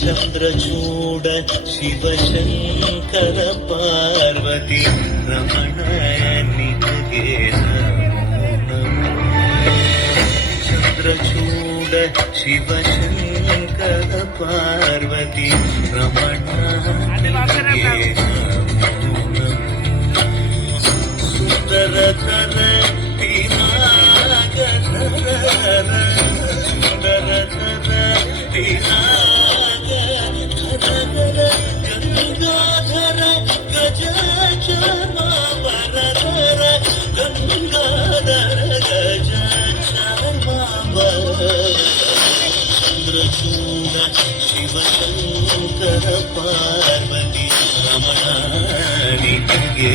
చంద్రచూడ శివశంకర పార్వతి రమణ నిగే చంద్రచూడ శివశంకర పార్వతి రమణ నిగే సుందరతర పినాగధర సుందరతర గంగాధర గజ చర్మాంబరధర గంగాధర గజ చర్మాంబర చంద్రచూడ శివశంకర పార్వతి రమణ నిగే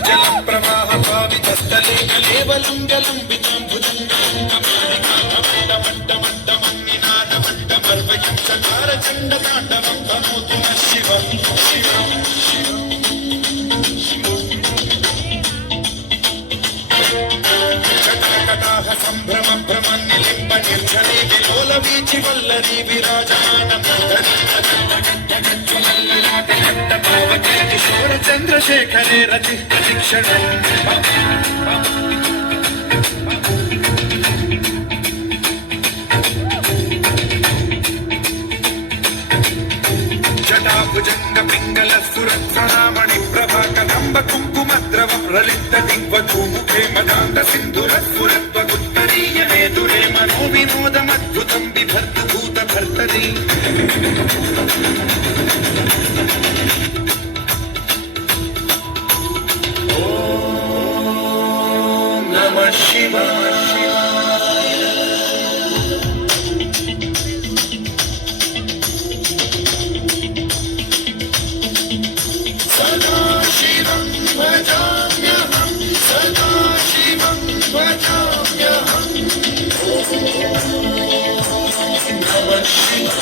జలం ప్రవాహ భావితస్థలే కలేవలం జలం విజంబుజంగమండమండమండమన్నినాదమండమర్వయం సకార చండ తాండవం తనోతు శివం శివం కటాకటాహ సంభ్రమ భ్రమన్నిలింబ నిర్జనే విలోల వీచి వల్లరి విరాజమాన కిశోర చంద్రశేఖరే రచి శిక్షణం జటాభుజంగ పింగళ స్ఫురత్ప్రణామణి ప్రభా కదంబ కుంకుమద్రవ ప్రలిప్త దిగ్వధూముఖే మదాంత సింధుర స్ఫురత్వగుత్తరీయ నేదురే మనో వినోదమద్భుతం బిభర్తు భూత భర్తరీ సదాశివం భజామ్యహం సదాశివం భజామ్యహం నమః శివాయ.